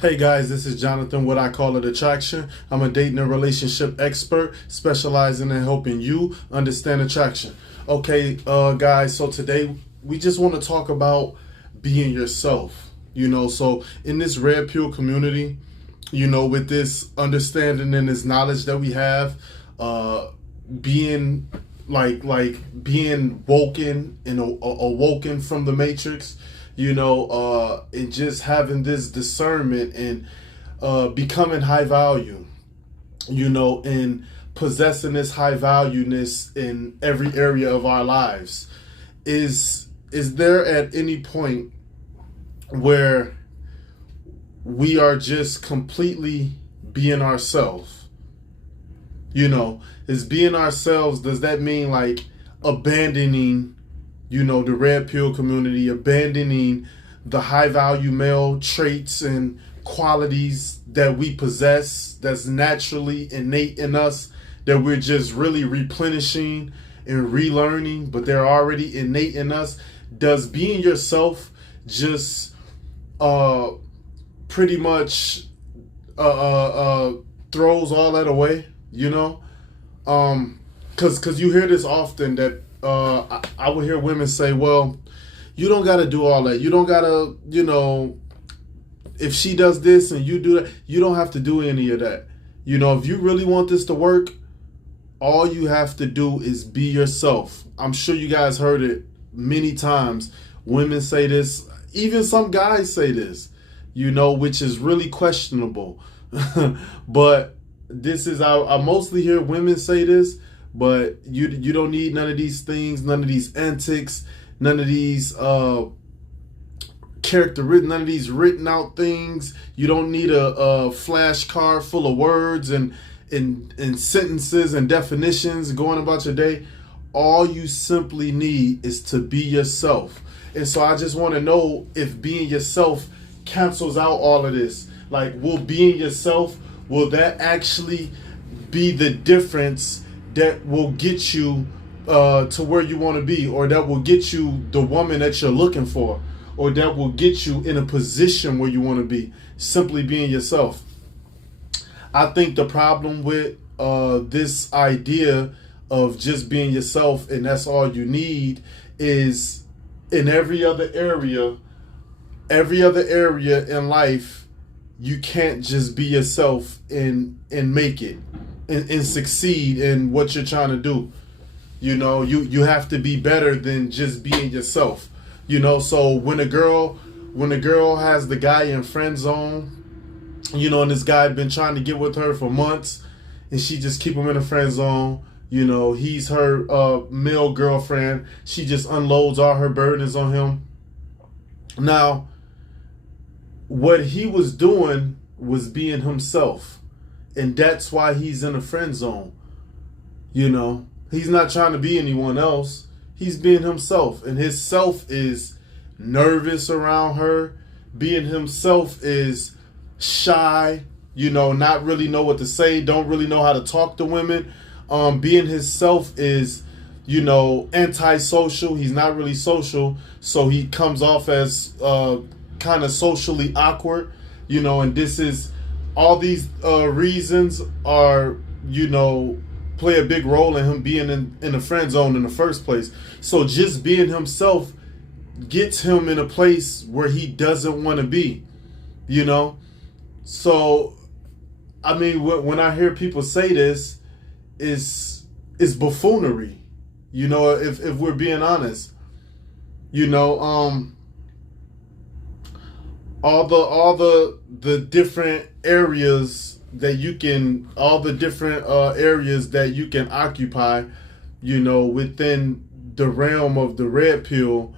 Hey guys, this is Jonathan, what I call it attraction. I'm a dating and relationship expert specializing in helping you understand attraction. Okay, guys, so today we just want to talk about being yourself. So in this Red Pill community, with this understanding and this knowledge that we have, being being woken and awoken from the matrix, and just having this discernment and becoming high value, and possessing this high valueness in every area of our lives. Is there at any point where we are just completely being ourselves? Is being ourselves, does that mean like abandoning, the red pill community, abandoning the high value male traits and qualities that we possess, that's naturally innate in us, that we're just really replenishing and relearning, but they're already innate in us? Does being yourself just pretty much throws all that away? Because you hear this often that I would hear women say, well, you don't got to do all that. You don't got to, if she does this and you do that, you don't have to do any of that. If you really want this to work, all you have to do is be yourself. I'm sure you guys heard it many times. Women say this, even some guys say this, which is really questionable. But this is, I mostly hear women say this, but you don't need none of these things, none of these antics, none of these none of these written out things. You don't need a flashcard full of words and sentences and definitions going about your day. All you simply need is to be yourself. And so I just want to know if being yourself cancels out all of this. Like, will being yourself, will that actually be the difference that will get you to where you want to be, or that will get you the woman that you're looking for, or that will get you in a position where you want to be, simply being yourself? I think the problem with this idea of just being yourself and that's all you need is in every other area in life, you can't just be yourself and make it and succeed in what you're trying to do. You have to be better than just being yourself. So when a girl has the guy in friend zone, and this guy been trying to get with her for months, and she just keep him in the friend zone. He's her male girlfriend. She just unloads all her burdens on him. Now, what he was doing was being himself, and that's why he's in a friend zone. He's not trying to be anyone else. He's being himself, and his self is nervous around her. Being himself is shy, not really know what to say, don't really know how to talk to women. Being himself is, antisocial. He's not really social, so he comes off as kind of socially awkward, and this is all these reasons are, play a big role in him being in the friend zone in the first place. So just being himself gets him in a place where he doesn't want to be, So, I mean, when I hear people say this, is buffoonery, if we're being honest. All the different areas that you can, all the different areas that you can occupy, within the realm of the red pill,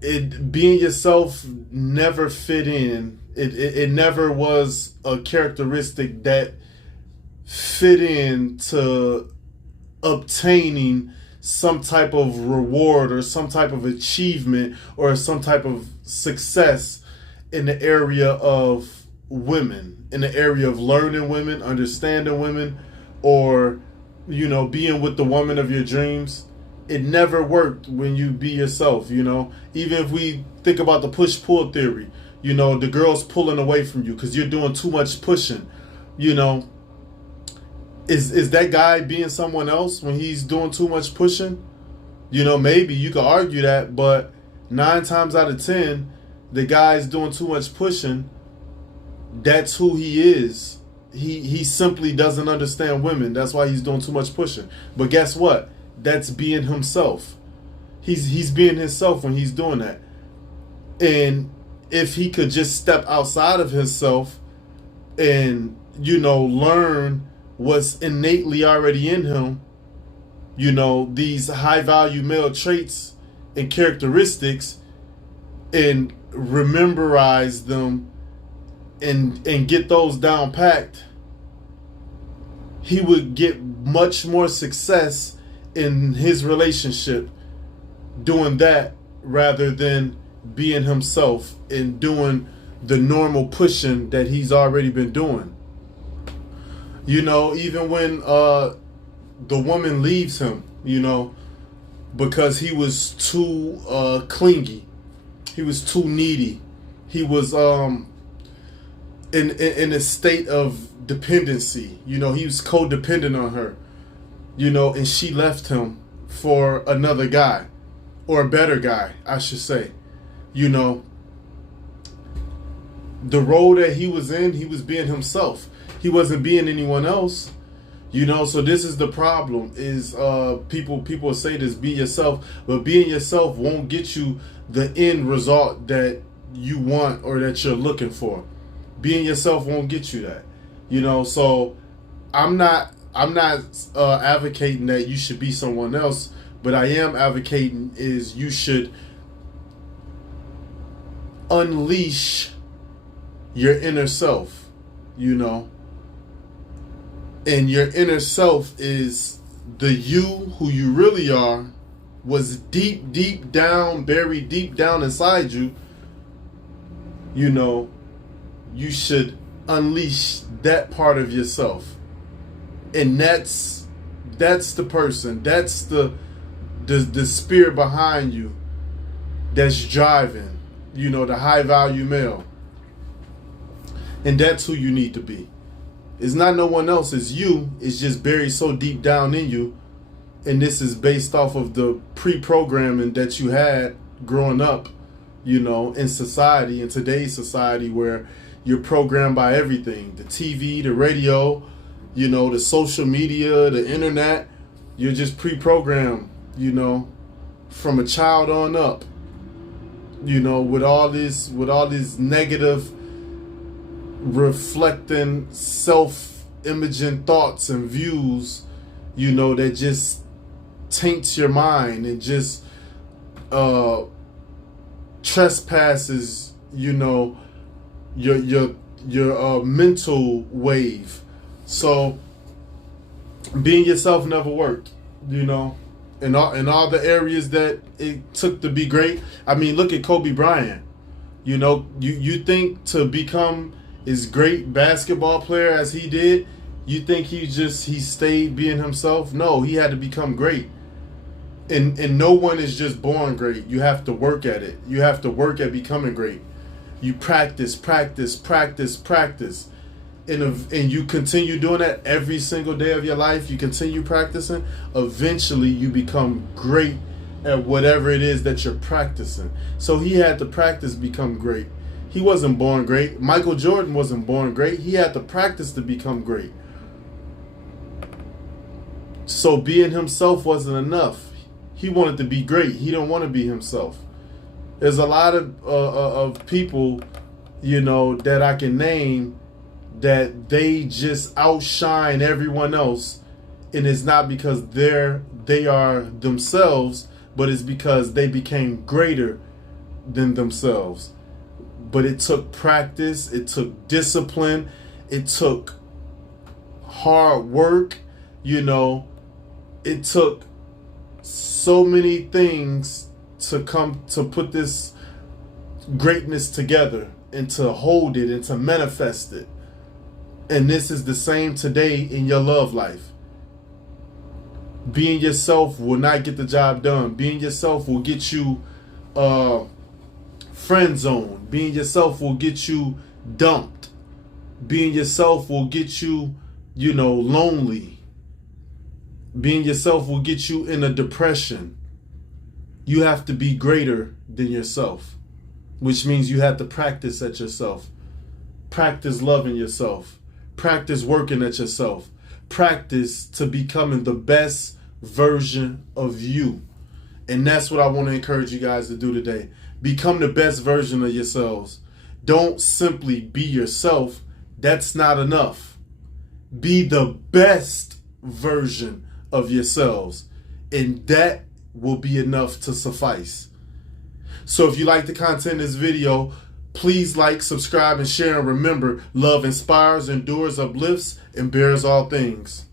it being yourself never fit in. It never was a characteristic that fit in to obtaining some type of reward or some type of achievement or some type of success in the area of women, in the area of learning women, understanding women, or being with the woman of your dreams. It never worked when you be yourself, you know. Even if we think about the push-pull theory, you know, the girl's pulling away from you because you're doing too much pushing, you know. Is that guy being someone else when he's doing too much pushing? You know, maybe you could argue that, but 9 times out of 10, the guy's doing too much pushing. That's who he is. He simply doesn't understand women. That's why he's doing too much pushing. But guess what? That's being himself. He's being himself when he's doing that. And if he could just step outside of himself and, you know, learn what's innately already in him, you know, these high value male traits and characteristics, and rememberize them and get those down packed, he would get much more success in his relationship doing that rather than being himself and doing the normal pushing that he's already been doing. You know, even when the woman leaves him, you know, because he was too clingy, he was too needy, he was in a state of dependency. You know, he was codependent on her, you know, and she left him for another guy, or a better guy, I should say. You know, the role that he was in, he was being himself. He wasn't being anyone else. You know, so this is the problem, is people say this, be yourself, but being yourself won't get you the end result that you want or that you're looking for. Being yourself won't get you that. You know, so I'm not advocating that you should be someone else, but I am advocating is you should unleash your inner self, you know. And your inner self is the you who you really are, was deep down, buried deep down inside you. You know, you should unleash that part of yourself. And that's the person, that's the spirit behind you that's driving, you know, the high value male. And that's who you need to be. It's not no one else, it's you. It's just buried so deep down in you. And this is based off of the pre-programming that you had growing up, you know, in society, in today's society, where you're programmed by everything. The TV, the radio, you know, the social media, the internet. You're just pre-programmed, you know, from a child on up, you know, with all these negative, reflecting, self-imaging thoughts and views, you know, that just taints your mind and just trespasses, you know, your mental wave. So being yourself never worked, you know, in all the areas that it took to be great. I mean, look at Kobe Bryant. You know, you think to become as great basketball player as he did, you think he stayed being himself? No, he had to become great. And no one is just born great. You have to work at it. You have to work at becoming great. You practice. And you continue doing that every single day of your life. You continue practicing. Eventually, you become great at whatever it is that you're practicing. So he had to practice, become great. He wasn't born great. Michael Jordan wasn't born great. He had to practice to become great. So being himself wasn't enough. He wanted to be great. He didn't want to be himself. There's a lot of people, you know, that I can name that they just outshine everyone else, and it's not because they are themselves, but it's because they became greater than themselves. But it took practice, it took discipline, it took hard work, you know, it took so many things to come to put this greatness together and to hold it and to manifest it. And this is the same today in your love life. Being yourself will not get the job done. Being yourself will get you friend zone. Being yourself will get you dumped. Being yourself will get you, lonely. Being yourself will get you in a depression. You have to be greater than yourself, which means you have to practice at yourself. Practice loving yourself. Practice working at yourself. Practice to becoming the best version of you. And that's what I want to encourage you guys to do today. Become the best version of yourselves. Don't simply be yourself. That's not enough. Be the best version of yourselves. And that will be enough to suffice. So if you like the content in this video, please like, subscribe, and share. And remember, love inspires, endures, uplifts, and bears all things.